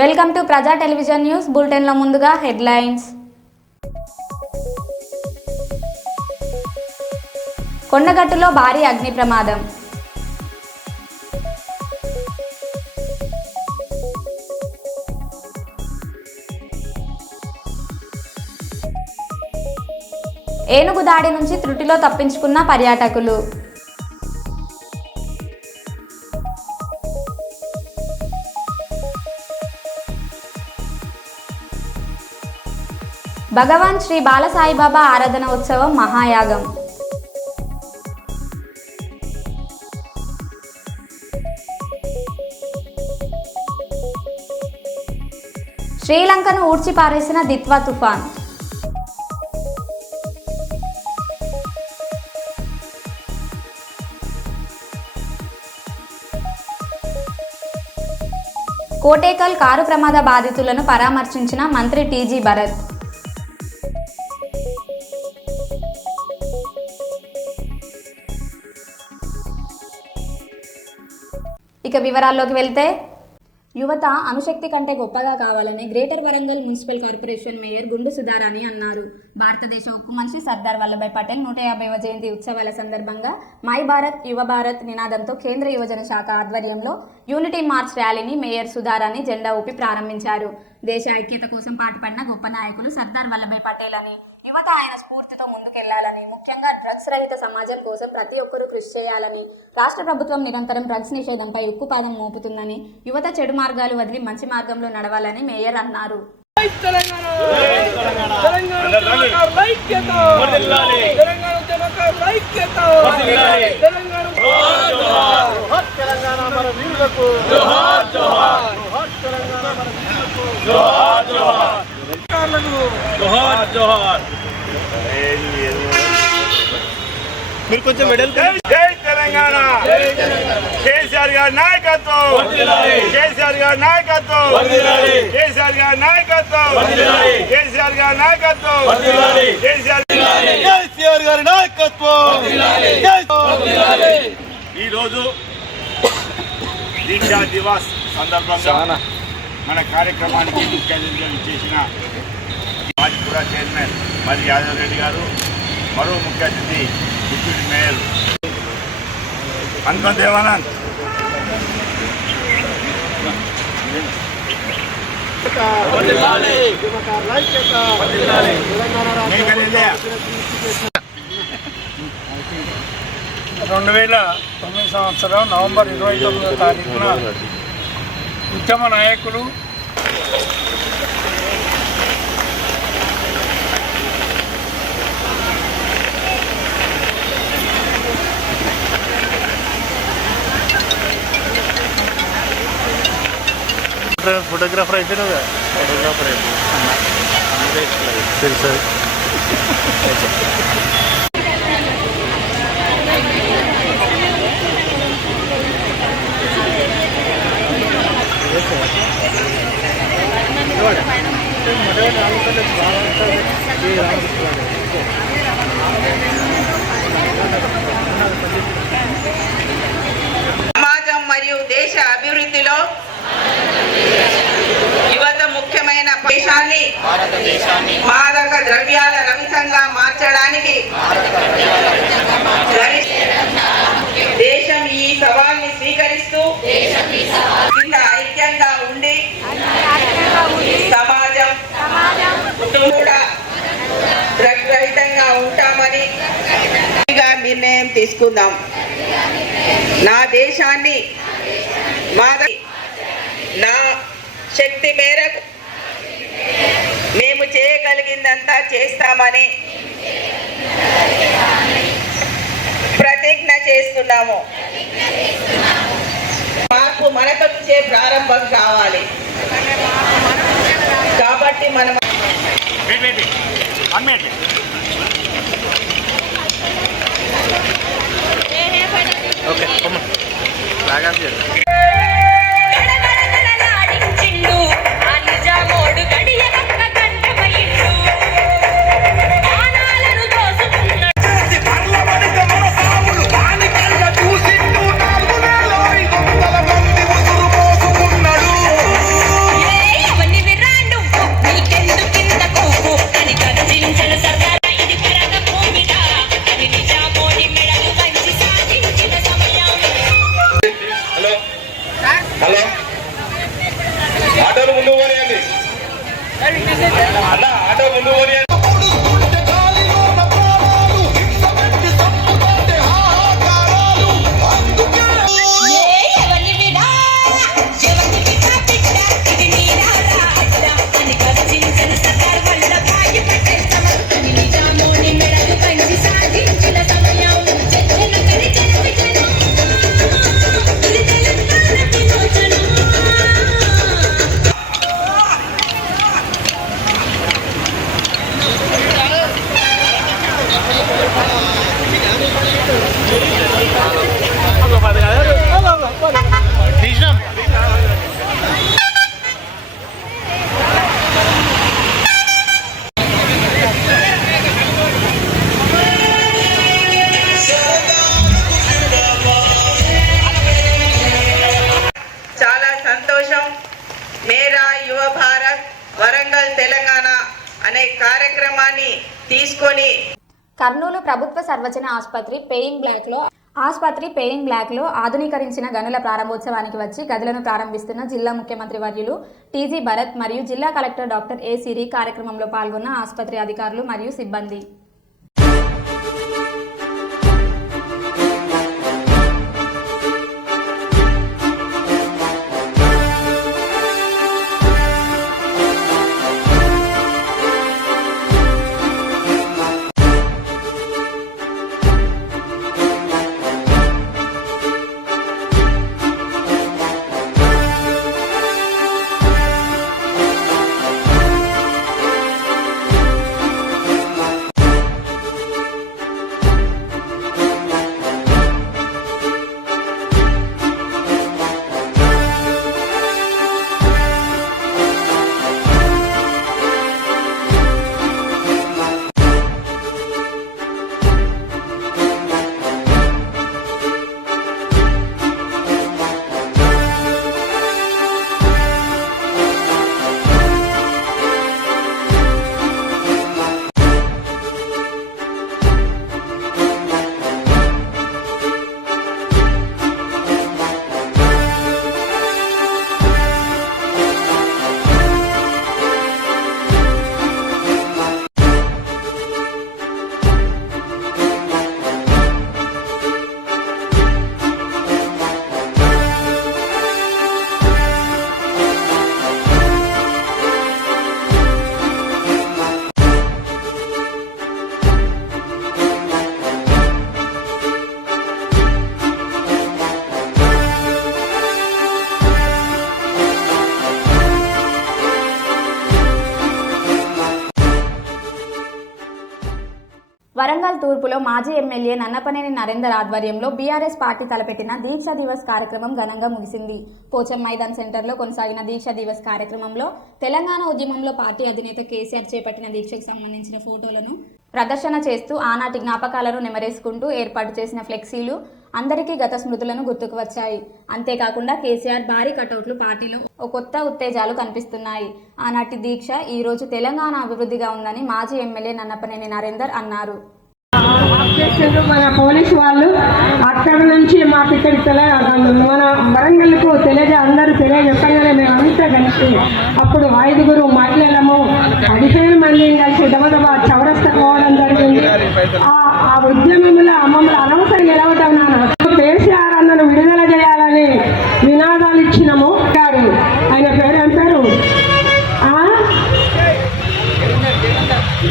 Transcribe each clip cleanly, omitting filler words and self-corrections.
Welcome to ప్రజా television news bulletin లో ముందుగా హెడ్లైన్స్. కొండగట్టులో భారీ అగ్ని ప్రమాదం. ఏనుగు దాడి నుంచి త్రుటిలో తప్పించుకున్న పర్యాటకులు. భగవాన్ శ్రీ బాలసాయిబాబా ఆరాధన ఉత్సవం మహాయాగం. శ్రీలంకను ఊడ్చిపారేసిన దిత్వా తుఫాన్. కోటేకల్ కారు ప్రమాద బాధితులను పరామర్శించిన మంత్రి టీజీ భరత్. ఇక వివరాల్లోకి వెళ్తే, యువత అణుశక్తి కంటే గొప్పగా కావాలని greater Warangal municipal corporation mayor గుండు సుధారాణి అన్నారు. భారతదేశ ఉక్కు మనిషి సర్దార్ వల్లభాయ్ పటేల్ 150వ జయంతి ఉత్సవాల సందర్భంగా మై భారత్ యువ భారత్ నినాదంతో కేంద్ర యువజన శాఖ ఆధ్వర్యంలో యూనిటీ మార్చ్ ర్యాలీని మేయర్ సుధారాణి జెండా ఊపి ప్రారంభించారు. దేశ ఐక్యత కోసం పాటుపడిన గొప్ప నాయకులు సర్దార్ వల్లభాయ్ పటేల్ అని, యువత ఆయన స్ఫూర్తితో ముందుకెళ్లాలని, ముఖ్యంగా డ్రగ్స్ రహిత సమాజం కోసం ప్రతి ఒక్కరూ కృషి చేయాలని, రాష్ట్ర ప్రభుత్వం నిరంతరం డ్రగ్స్ నిషేధంపై ఉక్కుపాదం మోపుతుందని, యువత చెడు మార్గాలు వదిలి మంచి మార్గంలో నడవాలని మేయర్ అన్నారు. మీరు కొంచెం మెడల్. జై తెలంగాణ, కేసీఆర్ గారి నాయకత్వం, కేసీఆర్ గారి నాయకత్వం, కేసీఆర్ గారి నాయకత్వం, కేసీఆర్ గారి నాయకత్వం, కేసీఆర్ గారి నాయకత్వం. ఈరోజు దీక్షా దివాస్ సందర్భంగా మన కార్యక్రమానికి ముఖ్య అతిథిగా ఇచ్చేసిన మాజిపురా చైర్మన్ మరి యాదవ్ రెడ్డి గారు, మరో ముఖ్య అతిథి డిప్యూటీ మేయర్ హనుమంత్ దేవానంద్, సంవత్సరం నవంబర్ 29వ తారీఖున ఉద్యమ నాయకులు ఫోటోగ్రాఫర్ అయిపోయినా ఫోటోగ్రాఫర్ తెలుసు. సమాజం మరియు దేశ అభివృద్ధిలో యువత ముఖ్యమైన దేశాన్ని మాదక ద్రవ్యాల రహితంగా మార్చడానికి దేశం ఈ సవాల్ని స్వీకరిస్తూ ఇంత ఐక్యంగా ఉండి సమాజం కూడా డ్రగ్ రహితంగా ఉంటామని నిర్ణయం తీసుకుందాం. నా దేశాన్ని నా శక్తి మేరకు మేము చేయగలిగిందంతా చేస్తామని ప్రతిజ్ఞ చేస్తున్నాము. మార్పు మనతో నుంచే ప్రారంభం కావాలి. కాబట్టి మనం చూసిండు 400 మంది ఉసురు పోసుకున్నాడు. వరంగల్ తెలంగాణ అనే కార్యక్రమాన్ని తీసుకొని కర్నూలు ప్రభుత్వ సర్వజన ఆసుపత్రి పేయింగ్ బ్లాక్లో ఆధునీకరించిన గనుల ప్రారంభోత్సవానికి వచ్చి గదులను ప్రారంభిస్తున్న జిల్లా ముఖ్యమంత్రి వర్యులు టీజీ భరత్ మరియు జిల్లా కలెక్టర్ డాక్టర్ ఏ సిరి కార్యక్రమంలో పాల్గొన్న ఆసుపత్రి అధికారులు మరియు సిబ్బంది. వరంగల్ తూర్పులో మాజీ ఎమ్మెల్యే నన్నపనేని నరేందర్ ఆధ్వర్యంలో బీఆర్ఎస్ పార్టీ తలపెట్టిన దీక్ష దివస్ కార్యక్రమం ఘనంగా ముగిసింది. పోచం మైదాన్ సెంటర్లో కొనసాగిన దీక్ష దివస్ కార్యక్రమంలో తెలంగాణ ఉద్యమంలో పార్టీ అధినేత కేసీఆర్ చేపట్టిన దీక్షకు సంబంధించిన ఫోటోలను ప్రదర్శన చేస్తూ ఆనాటి జ్ఞాపకాలను నెమరేసుకుంటూ ఏర్పాటు చేసిన ఫ్లెక్సీలు అందరికీ గత స్మృతులను గుర్తుకు వచ్చాయి. అంతేకాకుండా కేసీఆర్ భారీ కటౌట్లు పార్టీలో ఓ కొత్త ఉత్తేజాలు కనిపిస్తున్నాయి. ఆనాటి దీక్ష ఈ రోజు తెలంగాణ అభివృద్ధిగా ఉందని మాజీ ఎమ్మెల్యే నన్నపనేని నరేందర్ అన్నారు. మన పోలీసు వాళ్ళు అక్కడ నుంచి మాకు ఇక్కడికి మన వరంగల్కు అందరూ తెలియజెప్పగానే మేము అంతా కలిసి అప్పుడు 5 మహిళలము 15 మంది కలిసి దబదబా చౌరస్తా పోవడం జరిగింది. ఆ ఉద్యమంలో మమ్మల్ని అనవసరం గెలవటం కేసీఆర్ అన్నను విడుదల చేయాలని నినాదాలు ఇచ్చినాము. ఆయన పేరు అంటారు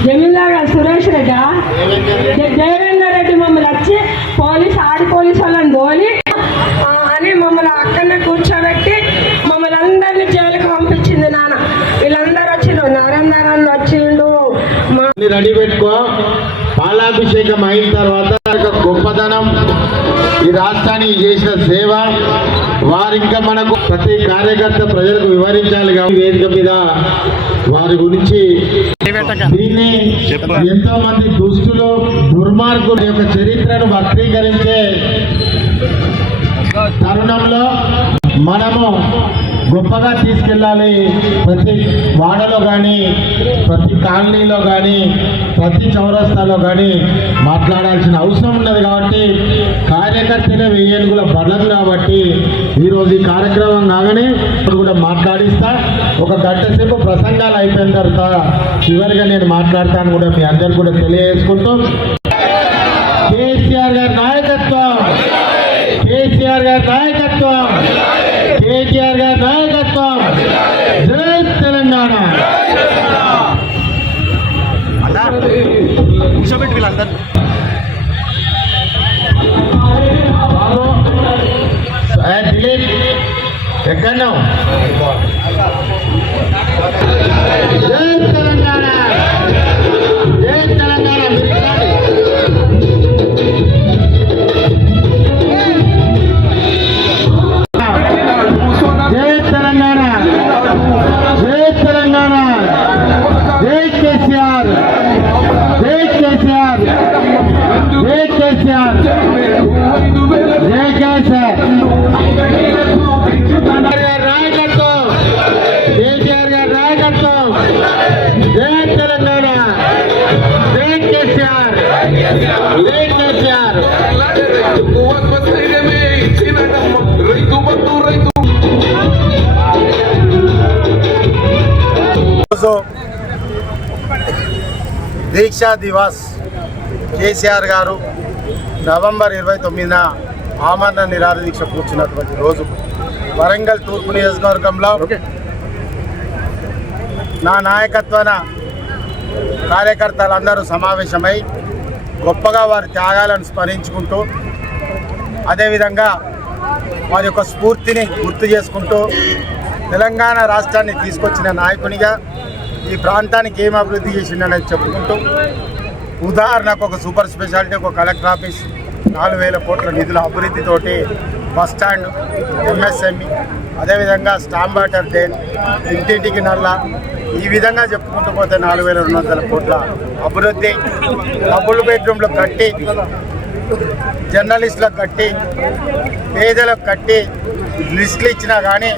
జమీందార్ సురేష్ రెడ్డి దేవేందర్ రెడ్డి మమ్మల్ని వచ్చి పోలీసు వాళ్ళని దోలి అని మమ్మల్ని అక్కడనే కూర్చోబెట్టి మమ్మల్ని అందరినీ జైలుకి పంపించింది. నాన్న వీళ్ళందరూ వచ్చిండు, నరేందర్ వచ్చిండు. రెడీ పెట్టుకో. పాలాభిషేకం అయిన తర్వాత గొప్పదనం, ఈ రాష్ట్రానికి చేసిన సేవ వారింకా మనకు ప్రతి కార్యకర్త ప్రజలకు వివరించాలి. వేదిక మీద వారి గురించి దీన్ని ఎంతో మంది దుష్టులు దుర్మార్గుల యొక్క చరిత్రను వక్రీకరించే తరుణంలో మనము గొప్పగా తీసుకెళ్ళాలి. ప్రతి వాడలో కానీ, ప్రతి కాలనీలో కానీ, ప్రతి చౌరస్తాలో కానీ మాట్లాడాల్సిన అవసరం ఉన్నది. కాబట్టి కార్యకర్తలే 1000 ఏనుగుల బలదు. కాబట్టి ఈరోజు ఈ కార్యక్రమం కాగానే ఇప్పుడు కూడా మాట్లాడిస్తా. ఒక గంట సేపు ప్రసంగాలు అయిపోయిన తర్వాత చివరిగా నేను మాట్లాడతాను కూడా మీ అందరు కూడా తెలియజేసుకుంటూ, కేసీఆర్ గారి నాయకత్వం, కేసీఆర్ గారి నాయకత్వం, కేటీఆర్ గారి నాయకత్వం, జై తెలంగాణ. దిలీప్ ఎక్కడో జై తెలంగాణ, జై తెలంగాణ. జై తెలంగాణ. జై కేసీఆర్. దీక్షా దివాస్ కేసీఆర్ గారు నవంబర్ 29న ఆమరణ నిరాహార దీక్ష కూర్చున్నటువంటి రోజు వరంగల్ తూర్పు నియోజకవర్గంలో నా నాయకత్వాన కార్యకర్తలందరూ సమావేశమై గొప్పగా వారి త్యాగాలను స్మరించుకుంటూ అదేవిధంగా వారి యొక్క స్ఫూర్తిని గుర్తు చేసుకుంటూ తెలంగాణ రాష్ట్రాన్ని తీసుకొచ్చిన నాయకునిగా ఈ ప్రాంతానికి ఏం అభివృద్ధి చేసిండనేది చెప్పుకుంటూ ఉదాహరణకు ఒక సూపర్ స్పెషాలిటీ, ఒక కలెక్టర్ ఆఫీస్, 4,000 కోట్ల నిధుల అభివృద్ధితోటి బస్ స్టాండ్, ఎంఎస్ఎంఈ, అదేవిధంగా స్టాంప్ వాటర్ డ్రైన్, ఇంటింటికి నల్ల, ఈ విధంగా చెప్పుకుంటూ పోతే 4,200 కోట్ల అభివృద్ధి, డబుల్ బెడ్రూమ్లు కట్టి, జర్నలిస్టులకు కట్టి, పేదలకు కట్టి, లిస్టులు ఇచ్చినా కానీ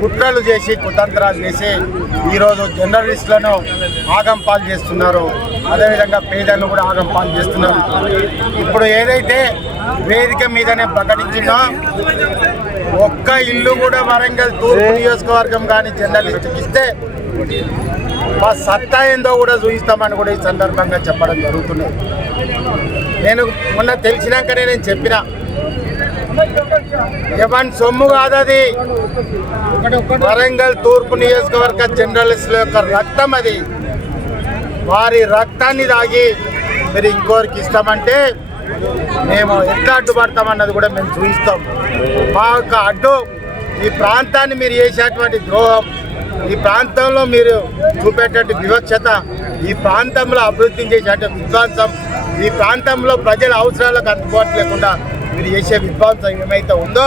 కుట్రలు చేసి కుతంత్రాలు చేసి ఈరోజు జర్నలిస్టులను ఆగం పాలు చేస్తున్నారు. అదేవిధంగా పేదలను కూడా ఆగం పాలు చేస్తున్నారు. ఇప్పుడు ఏదైతే వేదిక మీదనే ప్రకటించిందో ఒక్క ఇల్లు కూడా వరంగల్ తూర్పు నియోజకవర్గం కానీ జర్నలిస్టుకి ఇస్తే మా సత్తా ఏందో కూడా చూపిస్తామని కూడా ఈ సందర్భంగా చెప్పడం జరుగుతున్నది. నేను మొన్న తెలిసినాకనే నేను చెప్పిన, ఎవరి సొమ్ము కాదది, వరంగల్ తూర్పు నియోజకవర్గ జర్నలిస్టుల యొక్క రక్తం అది. వారి రక్తాన్ని తాగి మీరు ఇంకోరికి ఇస్తామంటే మేము ఎట్లా అడ్డుపడతామన్నది కూడా మేము చూపిస్తాం. మా యొక్క అడ్డు ఈ ప్రాంతాన్ని మీరు చేసేటువంటి ద్రోహం, ఈ ప్రాంతంలో మీరు చూపేటటువంటి వివక్షత, ఈ ప్రాంతంలో అభివృద్ధి చేసేటువంటి విధ్వంసం, ఈ ప్రాంతంలో ప్రజల అవసరాలకు అందుబాటు లేకుండా మీరు చేసే విధ్వంసం ఏమైతే ఉందో.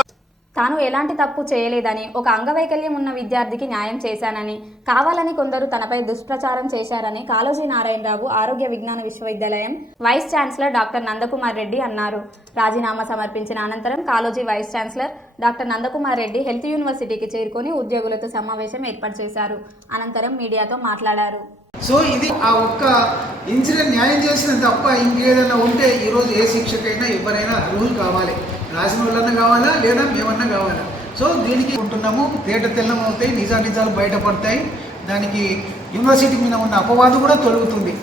తాను ఎలాంటి తప్పు చేయలేదని, ఒక అంగవైకల్యం ఉన్న విద్యార్థికి న్యాయం చేశానని, కావాలని కొందరు తనపై దుష్ప్రచారం చేశారని కాళోజీ నారాయణరావు ఆరోగ్య విజ్ఞాన విశ్వవిద్యాలయం vice chancellor doctor Nandakumar Reddy అన్నారు. రాజీనామా సమర్పించిన అనంతరం Kaloji vice chancellor doctor Nandakumar Reddy health యూనివర్సిటీకి చేరుకొని ఉద్యోగులతో సమావేశం ఏర్పాటు చేశారు. అనంతరం మీడియాతో మాట్లాడారు. సో ఇది ఆ ఒక్క ఇన్సిడెంట్ న్యాయం చేసిన తప్ప ఇంకేదైనా ఉంటే ఈరోజు ఏ శిక్షకైనా ఎవరైనా అర్హులు కావాలి. రాసిన వాళ్ళన్నా కావాలా లేదా మేమన్నా కావాలా. సో దీనికి ఉంటున్నాము, తేట తెల్లం అవుతాయి, నిజాలు బయటపడతాయి. దానికి యూనివర్సిటీ మీద ఉన్న అపవాదు కూడా తొలుగుతుంది.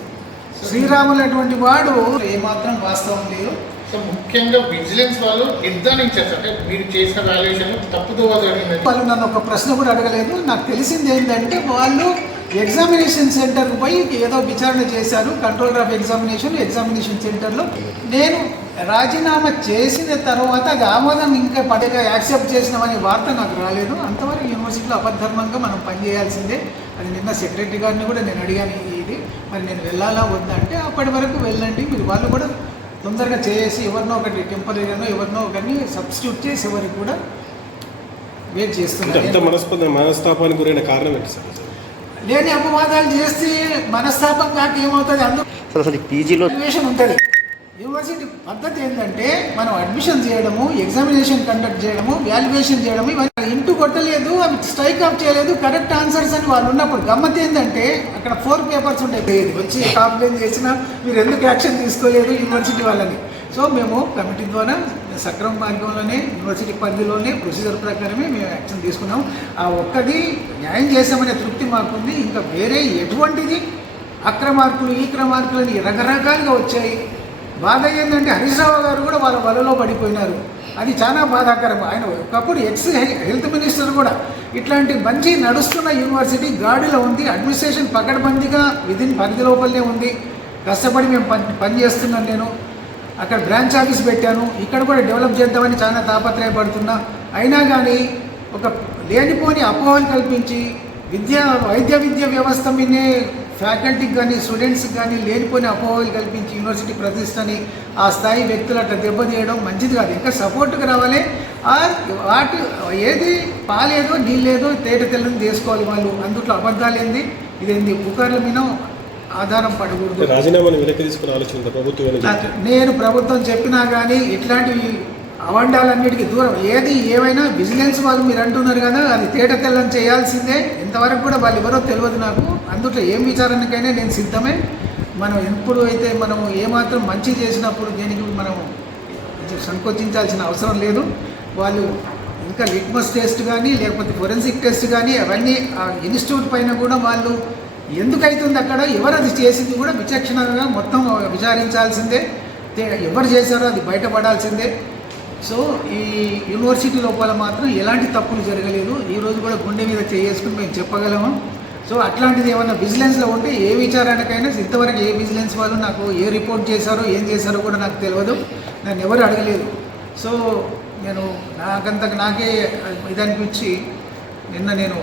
శ్రీరాములు అటువంటి వాడు ఏమాత్రం వాస్తవం లేదు. సో ముఖ్యంగా విజిలెన్స్ వాళ్ళు నిర్ధారించారు, అంటే మీరు చేసిన వాల్యుయేషన్ తప్పుదోవ జరిగింది. వాళ్ళు నన్ను ఒక ప్రశ్న కూడా అడగలేదు. నాకు తెలిసింది ఏంటంటే వాళ్ళు ఎగ్జామినేషన్ సెంటర్కి పోయి ఏదో విచారణ చేశారు, కంట్రోలర్ ఆఫ్ ఎగ్జామినేషన్ సెంటర్లో. నేను రాజీనామా చేసిన తర్వాత అది ఆమోదం ఇంకా పడగా యాక్సెప్ట్ చేసినామనే వార్త నాకు రాలేదు. అంతవరకు యూనివర్సిటీలో అపధర్మంగా మనం పనిచేయాల్సిందే. అది నిన్న సెక్రటరీ గారిని కూడా నేను అడిగాను, ఇది మరి నేను వెళ్ళాలా వద్దా అంటే అప్పటి వరకు వెళ్ళండి, మీరు వాళ్ళు కూడా తొందరగా చేసి ఎవరినో ఒకటి టెంపరీగానో ఎవరినో ఒకరిని సబ్స్టిట్యూట్ చేసి ఎవరికి కూడా వెయిట్ చేస్తున్నారు. మనస్తాపానికి గురైన కారణం ఏంటి సార్? లేని అపవాదాలు చేస్తే మనస్తాపం కాక ఏమవుతుంది, అందులో పీజీలో ఉంటుంది. యూనివర్సిటీ పద్ధతి ఏంటంటే మనం అడ్మిషన్ చేయడము, ఎగ్జామినేషన్ కండక్ట్ చేయడము, వాల్యుయేషన్ చేయడము, ఇవన్నీ ఇంటూ కొట్టలేదు, అవి స్ట్రైక్ అప్ చేయలేదు, కరెక్ట్ ఆన్సర్స్ అని వాళ్ళు ఉన్నప్పుడు. గమ్మత్ ఏంటంటే అక్కడ 4 పేపర్స్ ఉంటాయి, వచ్చి కంప్లైంట్ చేసినా మీరు ఎందుకు యాక్షన్ తీసుకోలేదు యూనివర్సిటీ వాళ్ళని. సో మేము కమిటీ ద్వారా సక్రమ మార్గంలోనే యూనివర్సిటీ పరిధిలోనే ప్రొసీజర్ ప్రకారమే మేము యాక్షన్ తీసుకున్నాం. ఆ ఒక్కది న్యాయం చేసామనే తృప్తి మాకుంది. ఇంకా వేరే ఎటువంటిది అక్రమార్కులు ఈ క్రమార్కులు అని రకరకాలుగా వచ్చాయి. బాధ ఏంటంటే హరీష్ రావు గారు కూడా వాళ్ళ వలలో పడిపోయినారు. అది చాలా బాధాకరం. ఆయన ఒకప్పుడు హెల్త్ మినిస్టర్ కూడా. ఇట్లాంటి మంచి నడుస్తున్న యూనివర్సిటీ గాడిలో ఉంది, అడ్మినిస్ట్రేషన్ పకడ్బందీగా విధిన్ పరిధి లోపలనే ఉంది. కష్టపడి మేము పనిచేస్తున్నాను. నేను అక్కడ బ్రాంచ్ ఆఫీస్ పెట్టాను, ఇక్కడ కూడా డెవలప్ చేద్దామని చాలా తాపత్రయపడుతున్నా. అయినా కానీ ఒక లేనిపోని అపోహలు కల్పించి వైద్య వ్యవస్థ మీదే ఫ్యాకల్టీకి కానీ స్టూడెంట్స్కి కానీ లేనిపోని అపోహలు కల్పించి యూనివర్సిటీ ప్రతిష్టని ఆ స్థాయి వ్యక్తులు అట్లా దెబ్బతీయడం మంచిది కాదు. ఇంకా సపోర్ట్గా రావాలి. వాటి ఏది పాలేదో నీళ్ళేదో తేట తెల్లని చేసుకోవాలి వాళ్ళు. అందుట్లో అబద్ధాలు ఏంది, ఇదేంది పుకార్ల మీద ఆధారం పడకూడదు. రాజీనామాను వెనక్కి తీసుకుని ఆలోచన ప్రభుత్వం నేను ప్రభుత్వం చెప్పినా కానీ ఇట్లాంటి అవండాలన్నిటికీ దూరం. ఏది ఏమైనా విజిలెన్స్ వాళ్ళు మీరు అంటున్నారు కదా, అది తేట తెల్లని చేయాల్సిందే. ఇంతవరకు కూడా వాళ్ళు ఎవరో తెలియదు నాకు. అందుట్లో ఏం విచారణకైనా నేను సిద్ధమే. మనం ఎప్పుడు అయితే మనము ఏమాత్రం మంచి చేసినప్పుడు దేనికి మనం సంకోచించాల్సిన అవసరం లేదు. వాళ్ళు ఇంకా లిట్మస్ టెస్ట్ కానీ లేకపోతే ఫోరెన్సిక్ టెస్ట్ కానీ అవన్నీ ఆ ఇన్స్టిట్యూట్ పైన కూడా వాళ్ళు ఎందుకు అవుతుంది అక్కడ ఎవరు అది చేసింది కూడా విచక్షణగా మొత్తం విచారించాల్సిందే. ఎవరు చేశారో అది బయటపడాల్సిందే. సో ఈ యూనివర్సిటీ లోపల మాత్రం ఎలాంటి తప్పులు జరగలేదు. ఈరోజు కూడా గుండె మీద చేసుకుని మేము చెప్పగలము. సో అట్లాంటిది ఏమన్నా విజిలెన్స్లో ఉంటే ఏ విచారానికైనా ఇంతవరకు ఏ విజిలెన్స్ వాళ్ళు నాకు ఏ రిపోర్ట్ చేశారో ఏం చేశారో కూడా నాకు తెలియదు. నన్ను ఎవరు అడగలేదు. సో నేను నాకే ఇది అనిపించి నిన్న నేను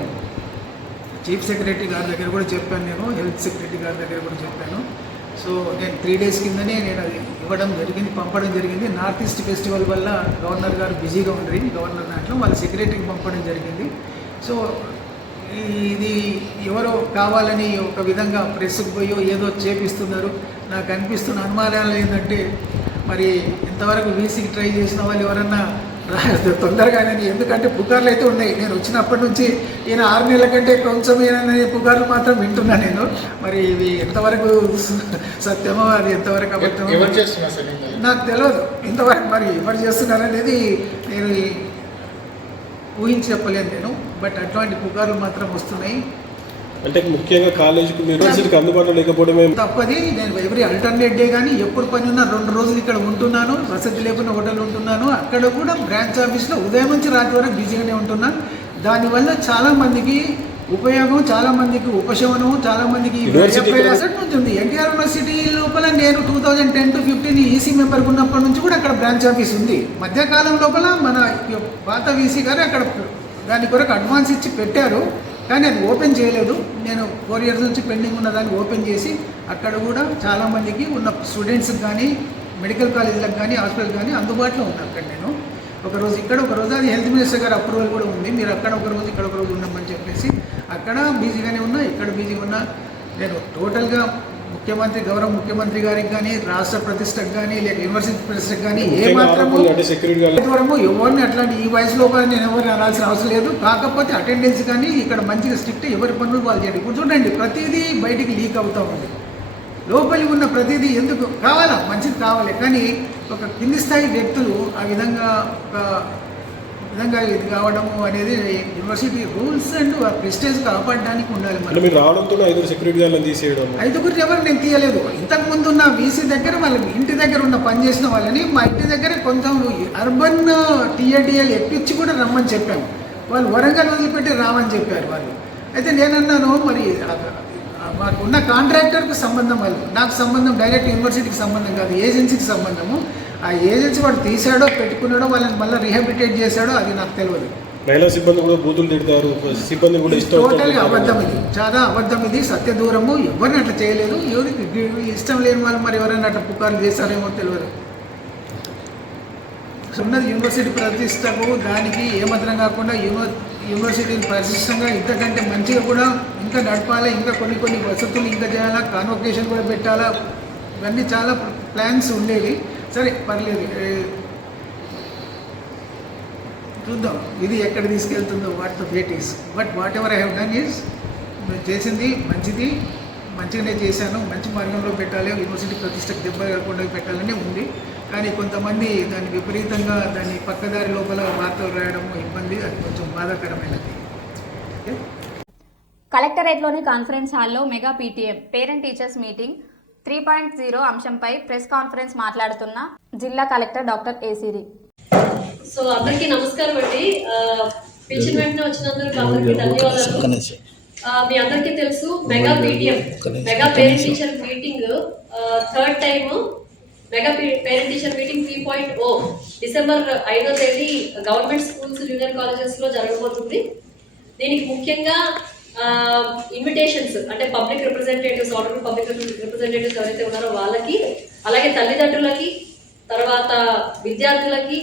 చీఫ్ సెక్రటరీ గారి దగ్గర కూడా చెప్పాను, నేను హెల్త్ సెక్రటరీ గారి దగ్గర కూడా చెప్పాను. సో నేను 3 days కిందనే నేను అది ఇవ్వడం జరిగింది, పంపడం జరిగింది. నార్త్ ఈస్ట్ ఫెస్టివల్ వల్ల గవర్నర్ గారు బిజీగా ఉండరు, గవర్నర్ దాంట్లో వాళ్ళ సెక్రటరీకి పంపడం జరిగింది. సో ఇది ఎవరో కావాలని ఒక విధంగా ప్రెస్కి పోయో ఏదో చేపిస్తున్నారు. నాకు అనిపిస్తున్న అనుమానాలు ఏంటంటే మరి ఇంతవరకు వీసీకి ట్రై చేసిన వాళ్ళు ఎవరన్నా తొందరగానే, ఎందుకంటే పుకార్లు అయితే ఉన్నాయి. నేను వచ్చినప్పటి నుంచి ఈయన 6 నెలల కంటే కొంచెం ఏమైనా పుకార్లు మాత్రం వింటున్నా నేను. మరి ఇవి ఎంతవరకు సత్యమో అది ఎంతవరకు అబద్ధమో నాకు తెలియదు. ఇంతవరకు మరి ఎవరు చేస్తున్నారనేది నేను ఊహించి చెప్పలేను నేను. బట్ అట్లాంటి పుకార్లు మాత్రం వస్తున్నాయి. అంటే ముఖ్యంగా కాలేజీకి యూనివర్సిటీకి అందుబాటులో లేకపోవడమే తప్పది. నేను ఎవ్రీ ఆల్టర్నేట్ డే కానీ ఎప్పుడు పని ఉన్నా 2 రోజులు ఇక్కడ ఉంటున్నాను. వసతి లేకుండా హోటల్ ఉంటున్నాను. అక్కడ కూడా బ్రాంచ్ ఆఫీస్లో ఉదయం నుంచి రాత్రి వరకు బిజీగానే ఉంటున్నాను. దానివల్ల చాలామందికి ఉపయోగం, చాలామందికి ఉపశమనం, చాలామందికి ఉంటుంది. ఎన్టీఆర్ యూనివర్సిటీ లోపల నేను 2010 to 15 ఈసీ మెంబర్గా ఉన్నప్పటి నుంచి కూడా అక్కడ బ్రాంచ్ ఆఫీస్ ఉంది. మధ్యకాలం లోపల మన పాత వీసీ గారు అక్కడ దాని కొరకు అడ్వాన్స్ ఇచ్చి పెట్టారు, కానీ అది ఓపెన్ చేయలేదు. నేను 4 years నుంచి పెండింగ్ ఉన్న దాన్ని ఓపెన్ చేసి అక్కడ కూడా చాలామందికి ఉన్న స్టూడెంట్స్కి కానీ మెడికల్ కాలేజీలకు కానీ హాస్పిటల్ కానీ అందుబాటులో ఉన్నాను. అక్కడ నేను ఒకరోజు ఇక్కడ, ఒకరోజు అది హెల్త్ మినిస్టర్ గారి అప్రూవల్ కూడా ఉంది. మీరు అక్కడ ఒకరోజు ఇక్కడ ఒకరోజు ఉండమని చెప్పేసి అక్కడ బిజీగానే ఉన్నా, ఇక్కడ బిజీగా ఉన్నా. నేను టోటల్గా ముఖ్యమంత్రి, గౌరవ ముఖ్యమంత్రి గారికి కానీ రాష్ట్ర ప్రతిష్టకు కానీ లేక యూనివర్సిటీ ప్రతిష్టకు కానీ ఏమాత్రము ఎవరిని అట్లాంటి ఈ వయసు లోపల నేను ఎవరిని అనాల్సిన అవసరం లేదు. కాకపోతే అటెండెన్స్ కానీ ఇక్కడ మంచిగా స్ట్రిక్ట్ ఎవరి పనులు వాళ్ళు చేయండి. ఇప్పుడు చూడండి, ప్రతిదీ బయటికి లీక్ అవుతూ ఉంది. లోపలి ఉన్న ప్రతిదీ ఎందుకు కావాలా, మంచిది కావాలి, కానీ ఒక కింది స్థాయి వ్యక్తులు ఆ విధంగా ఇది కావడము అనేది యూనివర్సిటీ రూల్స్ అండ్ ప్రెస్టేజ్ కాపాడడానికి ఉండాలి. ఐదుగురు ఎవరు నేను తీయలేదు. ఇంతకుముందు ఉన్న వీసీ దగ్గర వాళ్ళ ఇంటి దగ్గర ఉన్న పనిచేసిన వాళ్ళని మా ఇంటి దగ్గర కొంచెం అర్బన్ టీఏడిఎల్ ఎక్కించి కూడా రమ్మని చెప్పాము. వాళ్ళు వరంగల్ వదిలిపెట్టి రామని చెప్పారు వాళ్ళు. అయితే నేనన్నాను, మరి మాకున్న కాంట్రాక్టర్కి సంబంధం, వాళ్ళు నాకు సంబంధం డైరెక్ట్ యూనివర్సిటీకి సంబంధం కాదు, ఏజెన్సీకి సంబంధము. ఆ ఏజెన్సీ వాడు తీసాడో పెట్టుకున్నాడో వాళ్ళని మళ్ళీ రీహాబిలిటేట్ చేశాడో అది నాకు తెలియదు. మహిళా సిబ్బంది కూడా బూతులు తిడతారు, సిబ్బంది కూడా టోటల్గా అబద్ధం. ఇది చాలా అబద్ధం, ఇది సత్య దూరము. ఎవరిని అట్లా చేయలేదు. ఎవరికి ఇష్టం లేని వాళ్ళు మరి ఎవరైనా అట్లా పుకార్లు చేస్తారేమో తెలియదు. ఉన్నది యూనివర్సిటీ ప్రతిష్టకు, దానికి ఏమాత్రం కాకుండా యూనివర్సిటీని ప్రతిష్టంగా ఇంతకంటే మంచిగా కూడా ఇంకా నడపాలి, ఇంకా కొన్ని వసతులు ఇంకా చేయాలా, కాన్వొకేషన్ కూడా పెట్టాలా, ఇవన్నీ చాలా ప్లాన్స్ ఉండేవి. సరే పర్లేదు, చూద్దాం ఇది ఎక్కడ తీసుకెళ్తుందో, what the fate is. But whatever I have done is, చేసింది మంచిది, మంచిగానే చేశాను. మంచి మార్గంలో పెట్టాలి, యూనివర్సిటీ ప్రతిష్టకు దెబ్బ కాకుండా పెట్టాలని ఉంది. కానీ కొంతమంది దాన్ని విపరీతంగా దాన్ని పక్కదారి లోపల వార్తలు రాయడం ఇబ్బంది, అది కొంచెం బాధాకరమైనది. కలెక్టరేట్లోని కాన్ఫరెన్స్ హాల్లో mega PTM parent teachers meeting 3.0 అంశంపై ప్రెస్ కాన్ఫరెన్స్ మాట్లాడుతున్న జిల్లా కలెక్టర్ డాక్టర్ ఏసిరి. సో అందరికీ నమస్కారం అండి. పిలిచిన వెంటనే వచ్చినందుకు అందరికీ ధన్యవాదాలు. మీ అందరికీ తెలుసు, mega PTM, mega parent teacher meeting 3rd time mega parent teacher meeting 3.0 December 5వ తేదీ గవర్నమెంట్ స్కూల్స్, జూనియర్ కాలేజెస్ లో జరగబోతుంది. దీనికి ముఖ్యంగా ఇన్విటేషన్స్ అంటే public representatives, honourable public representatives ఎవరైతే ఉన్నారో వాళ్ళకి, అలాగే తల్లిదండ్రులకి, తర్వాత విద్యార్థులకి,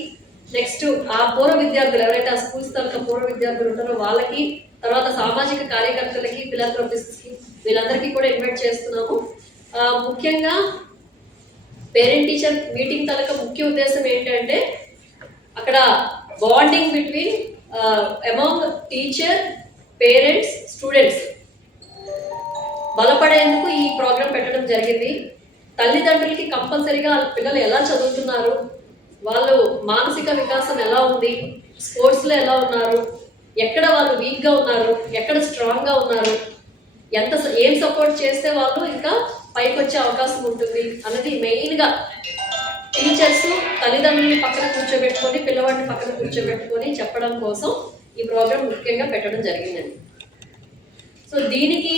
నెక్స్ట్ ఆ పూర్వ విద్యార్థులు ఎవరైతే ఆ స్కూల్స్ తరఫున పూర్వ విద్యార్థులు ఉంటారో వాళ్ళకి, తర్వాత సామాజిక కార్యకర్తలకి, ఫిలాంథ్రపిస్ట్స్కి, వీళ్ళందరికీ కూడా ఇన్వైట్ చేస్తున్నాము. ముఖ్యంగా పేరెంట్ టీచర్ మీటింగ్ తలక ముఖ్య ఉద్దేశం ఏంటంటే అక్కడ bonding between among teacher, parents, students బలపడ బలపడేందుకు ఈ ప్రోగ్రాం పెట్టడం జరిగింది. తల్లిదండ్రులకి కంపల్సరీగా పిల్లలు ఎలా చదువుతున్నారు, వాళ్ళు మానసిక వికాసం ఎలా ఉంది, స్పోర్ట్స్లో ఎలా ఉన్నారు, ఎక్కడ వాళ్ళు వీక్గా ఉన్నారు, ఎక్కడ స్ట్రాంగ్గా ఉన్నారు, ఏం సపోర్ట్ చేస్తే వాళ్ళు ఇంకా పైకి వచ్చే అవకాశం ఉంటుంది అన్నది మెయిన్గా టీచర్స్ తల్లిదండ్రులని పక్కన కూర్చోబెట్టుకొని పిల్లవాడిని పక్కన కూర్చోబెట్టుకొని చెప్పడం కోసం ఈ ప్రోగ్రాం ముఖ్యంగా పెట్టడం జరిగిందండి. సో దీనికి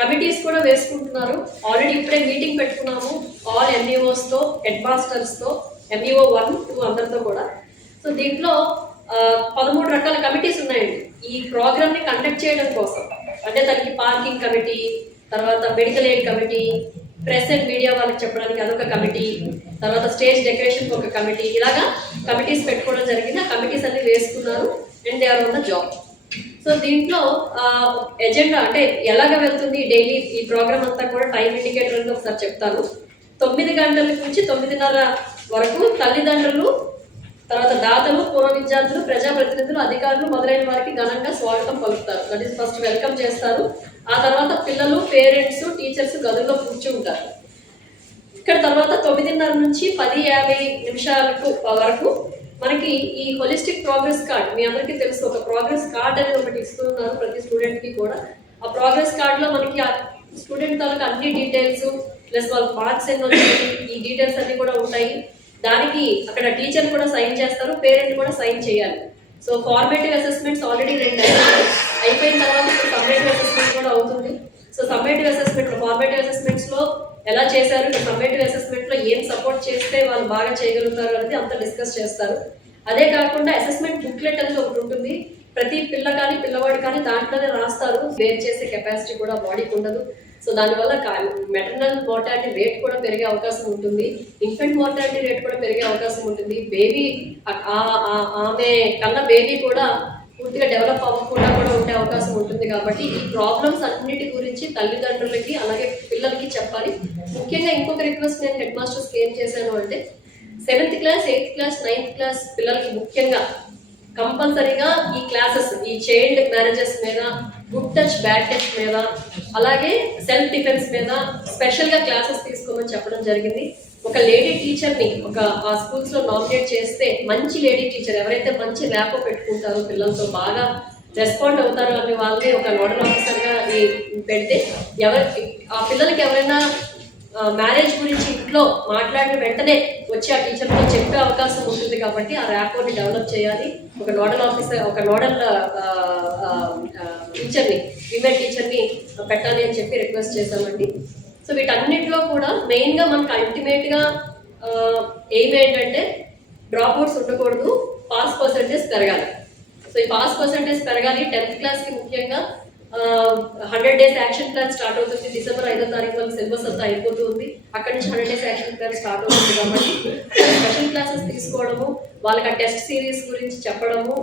కమిటీస్ కూడా వేసుకుంటున్నారు. ఆల్రెడీ ఇప్పుడే మీటింగ్ పెట్టుకున్నాము ఆల్ ఎంఈఓస్తో, హెడ్ మాస్టర్స్తో, ఎంఈఓ 1, 2 అందరితో కూడా. సో దీంట్లో 13 రకాల కమిటీస్ ఉన్నాయండి ఈ ప్రోగ్రామ్ని కండక్ట్ చేయడం కోసం. అంటే దానికి పార్కింగ్ కమిటీ, తర్వాత medical aid committee, press and media వాళ్ళకి చెప్పడానికి అదొక కమిటీ, తర్వాత స్టేజ్ డెకరేషన్కి ఒక కమిటీ, ఇలాగా కమిటీస్ పెట్టుకోవడం జరిగింది. ఆ కమిటీస్ అన్ని వేసుకున్నారు and they are on the job. So దీంట్లో ఎజెండా అంటే ఎలాగ వెళ్తుంది డైలీ ఈ ప్రోగ్రామ్ అంతా కూడా టైం ఇండికేటర్ అని ఒకసారి చెప్తాను. 9 గంటల నుంచి 9:30 వరకు తల్లిదండ్రులు, తర్వాత దాతలు, పూర్వ విద్యార్థులు, ప్రజాప్రతినిధులు, అధికారులు మొదలైన వారికి ఘనంగా స్వాగతం పలుకుతారు. దట్ ఈస్ ఫస్ట్ వెల్కమ్ చేస్తారు. ఆ తర్వాత పిల్లలు, పేరెంట్స్, టీచర్స్ గదుల్లో కూర్చుంటారు. ఇక్కడ తర్వాత 9:30 నుంచి 10:50 వరకు మనకి ఈ హోలిస్టిక్ ప్రోగ్రెస్ కార్డ్, మీ అందరికీ తెలుసు ఒక ప్రోగ్రెస్ కార్డ్ అనేది ఒకటి ఇస్తున్నారు ప్రతి స్టూడెంట్కి కూడా. ఆ ప్రోగ్రెస్ కార్డ్లో మనకి ఆ స్టూడెంట్ తాలూకు అన్ని డీటెయిల్స్ ప్లస్ వాళ్ళ మార్క్స్ ఎన్ని వచ్చాయి ఈ డీటెయిల్స్ అన్ని కూడా ఉంటాయి. దానికి అక్కడ టీచర్ కూడా సైన్ చేస్తారు, పేరెంట్ కూడా సైన్ చేయాలి. సో ఫార్మేటివ్ అసెస్మెంట్స్ ఆల్రెడీ 2 అయిపోయిన తర్వాత ఇప్పుడు సమ్మేటివ్ అసెస్మెంట్ కూడా అవుతుంది. సో సమ్మేటివ్ అసెస్మెంట్లో, ఫార్మేటివ్ అసెస్మెంట్స్లో ఎలా చేశారు, సమ్మేటివ్ అసెస్మెంట్లో ఏం సపోర్ట్ చేస్తే వాళ్ళు బాగా చేయగలుగుతారు అనేది అంతా డిస్కస్ చేస్తారు. అదే కాకుండా అసెస్మెంట్ బుక్లెట్ అనేది ఒకటి ఉంటుంది. ప్రతి పిల్ల కానీ పిల్లవాడు కానీ దాంట్లోనే రాస్తారు. వేర్ చేసే కెపాసిటీ కూడా బాడీకి ఉండదు. సో దానివల్ల మెటర్నల్ మోర్టాలిటీ రేట్ కూడా పెరిగే అవకాశం ఉంటుంది, ఇన్ఫెంట్ మోర్టాలిటీ రేట్ కూడా పెరిగే అవకాశం ఉంటుంది. బేబీ ఆమె కన్నా బేబీ కూడా పూర్తిగా డెవలప్ అవ్వకుండా కూడా ఉండే అవకాశం ఉంటుంది. కాబట్టి ఈ ప్రాబ్లమ్స్ అన్నిటి గురించి తల్లిదండ్రులకి అలాగే పిల్లలకి చెప్పాలి. ముఖ్యంగా ఇంకొక రిక్వెస్ట్ నేను హెడ్ మాస్టర్స్కి ఏం చేశాను అంటే 7th class, 8th class, 9th class పిల్లలకి ముఖ్యంగా కంపల్సరీగా ఈ క్లాసెస్, ఈ చైల్డ్ మ్యారేజెస్ మీద, గుడ్ టచ్ బ్యాడ్ టచ్ మీద, అలాగే సెల్ఫ్ డిఫెన్స్ మీద స్పెషల్గా క్లాసెస్ తీసుకోమని చెప్పడం జరిగింది. ఒక లేడీ టీచర్ని ఆ స్కూల్స్లో నామినేట్ చేస్తే మంచి లేడీ టీచర్ ఎవరైతే మంచి ర్యాపో పెట్టుకుంటారో పిల్లలతో బాగా రెస్పాండ్ అవుతారో అనే వాళ్ళని ఒక నోడల్ ఆఫీసర్గా పెడితే ఆ పిల్లలకి ఎవరైనా మ్యారేజ్ గురించి ఇంట్లో మాట్లాడిన వెంటనే వచ్చి ఆ టీచర్తో చెప్పే అవకాశం ఉంటుంది. కాబట్టి ఆ ర్యాపోని డెవలప్ చేయాలి. ఒక నోడల్ ఆఫీసర్, ఒక నోడల్ టీచర్ని, ఫీమేల్ టీచర్ని పెట్టాలి అని చెప్పి రిక్వెస్ట్ చేశామండి. సో వీటన్నిటిలో కూడా మెయిన్గా మనకు అల్టిమేట్గా ఎయిమ్ ఏంటంటే డ్రాప్ అవుట్స్ ఉండకూడదు, పాస్ పర్సెంటేజ్ పెరగాలి. సో ఈ పాస్ పర్సెంటేజ్ పెరగాలి. 10th క్లాస్కి ముఖ్యంగా 100 days యాక్షన్ ప్లాన్ స్టార్ట్ అవుతుంది. December 5వ తారీఖు వరకు సిలబస్ అంతా అయిపోతుంది. అక్కడి నుంచి 100 days యాక్షన్ ప్లాన్ స్టార్ట్ అవుతుంది. కాబట్టి స్పెషల్ క్లాసెస్ తీసుకోవడము, వాళ్ళకి ఆ టెస్ట్ సిరీస్ గురించి చెప్పడము,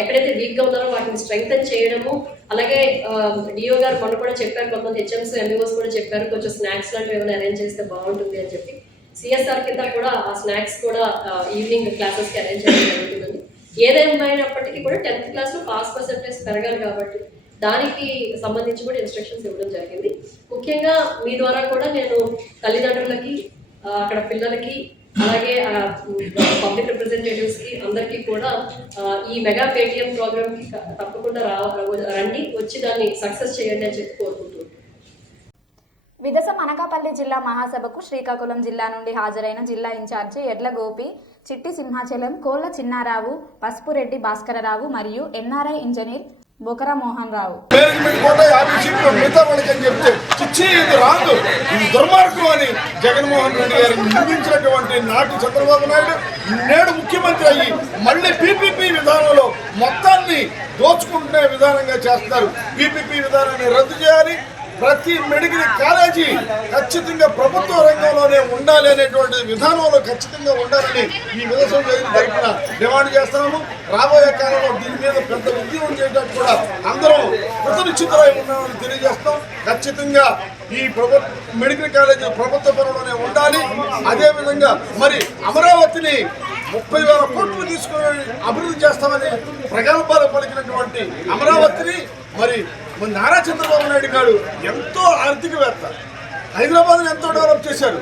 ఎక్కడైతే వీక్గా ఉన్నారో వాటిని స్ట్రెంగ్తన్ చేయడము, అలాగే డిఓ గారు మొన్న కూడా చెప్పారు, కొంతమంది హెచ్ఎంస్, ఎంఈఓస్ కూడా చెప్పారు కొంచెం స్నాక్స్ లాంటివి ఏమైనా అరేంజ్ చేస్తే బాగుంటుంది అని చెప్పి. సిఎస్ఆర్ కింద కూడా ఆ స్నాక్స్ కూడా ఈవినింగ్ క్లాసెస్కి అరేంజ్ చేయడం జరుగుతుందండి. ఏదేమైనప్పటికీ కూడా 10th క్లాస్లో పాస్ పర్సెంటేజ్ పెరగాలి కాబట్టి దానికి సంబంధించి కూడా ఇన్స్ట్రక్షన్స్ ఇవ్వడం జరిగింది. ముఖ్యంగా మీ ద్వారా కూడా నేను తల్లిదండ్రులకి, అక్కడ పిల్లలకి, అలాగే పబ్లిక్ రిప్రజెంటేటివ్స్కి అందరికీ కూడా ఈ మెగా పేటిఎం ప్రోగ్రామ్కి తప్పకుండా రండి, వచ్చి దాన్ని సక్సెస్ చేయండి అని చెప్పి కోరుకుంటున్నాను. విదస అనకాపల్లి జిల్లా మహాసభకు శ్రీకాకుళం జిల్లా నుండి హాజరైన జిల్లా ఇన్ఛార్జి ఎడ్ల గోపి, చిట్టి సింహాచలం, కోళ్ల చిన్నారావు, పసుపురెడ్డి భాస్కరరావు మరియు ఎన్ఆర్ఐ ఇంజనీర్ బొకరా మోహన్ రావు. జగన్మోహన్ రెడ్డి గారు నిర్మించినటువంటి నాటి చంద్రబాబు నాయుడు నేడు ముఖ్యమంత్రి అయ్యి మళ్ళీ పీపీపీ విధానంలో మొత్తాన్ని దోచుకుంటునే విధానంగా చేస్తున్నారు. పీపీపీ విధానాన్ని రద్దు చేయాలి. ప్రతి మెడికల్ కాలేజీ ఖచ్చితంగా ప్రభుత్వ రంగంలోనే ఉండాలి అనేటువంటి విధానంలో ఖచ్చితంగా ఉండాలని ఈ విదసం తరఫున డిమాండ్ చేస్తున్నాము. రాబోయే కాలంలో దీని మీద పెద్ద ఉద్యమం చేయడానికి కూడా అందరం కృతనిశ్చితులై ఉన్నామని తెలియజేస్తాం. ఖచ్చితంగా ఈ మెడికల్ కాలేజీ ప్రభుత్వ పరంలోనే ఉండాలి. అదేవిధంగా మరి అమరావతిని 30,000 కోట్లు తీసుకుని అభివృద్ధి చేస్తామని ప్రగల్భాలు పలికినటువంటి అమరావతిని మరి నారా చంద్రబాబు నాయుడు గారు ఎంతో ఆర్థికవేత్త, హైదరాబాద్ని ఎంతో డెవలప్ చేశారు.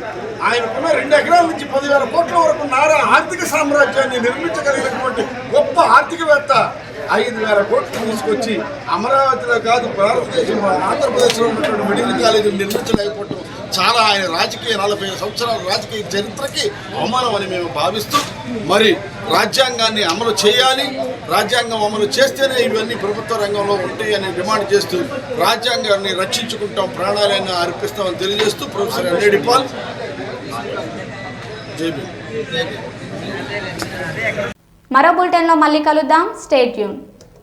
ఆయనకున్న 2 ఎకరాల నుంచి 10,000 కోట్ల వరకు నారా ఆర్థిక సామ్రాజ్యాన్ని నిర్మించగలిగినటువంటి గొప్ప ఆర్థికవేత్త 5,000 కోట్లు తీసుకొచ్చి అమరావతిలో కాదు భారతదేశం ఆంధ్రప్రదేశ్లో ఉన్నటువంటి మెడికల్ కాలేజీని నిర్మించలేకపోవడం చాలా ఆయన రాజకీయ 40 సంవత్సరాల రాజకీయ చరిత్రకి అవమానం అని మేము భావిస్తూ మరి రాజ్యాంగాన్ని అమలు చేయాలి, రాజ్యాంగం అమలు చేస్తేనే ఇవన్నీ ప్రభుత్వ రంగంలో ఉంటాయని డిమాండ్ చేస్తూ రాజ్యాంగాన్ని రక్షించుకుంటాం, ప్రాణాలైనా అర్పిస్తామని తెలియజేస్తూ ప్రొఫెసర్ ఎన్ఏడి పాల్ జై భీమ్. మరో బులెటిన్లో మళ్ళీ కలుద్దాం. Stay tune.